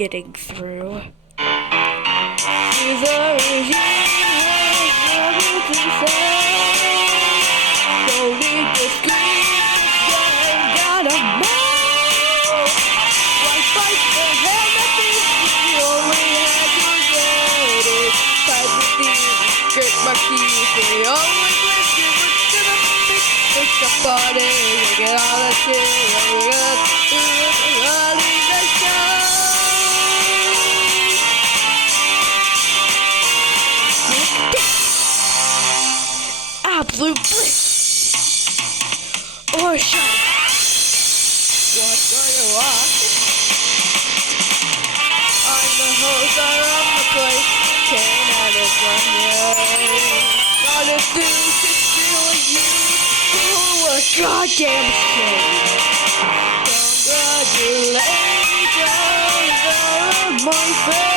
getting through. The regime has nothing to say. Don't need to scream, you gotta move. Why fight the hand that beats you only had your daddy? Fight with these great monkeys, they always let you look to the big push the party, you get all the shit, we're gonna do it, we'll leave the show. Absolute bliss or shot. What do you want? I'm the host, I run the place. Can't have it one day. Gotta do to steal you who a goddamn shame. Congratulations, my friend.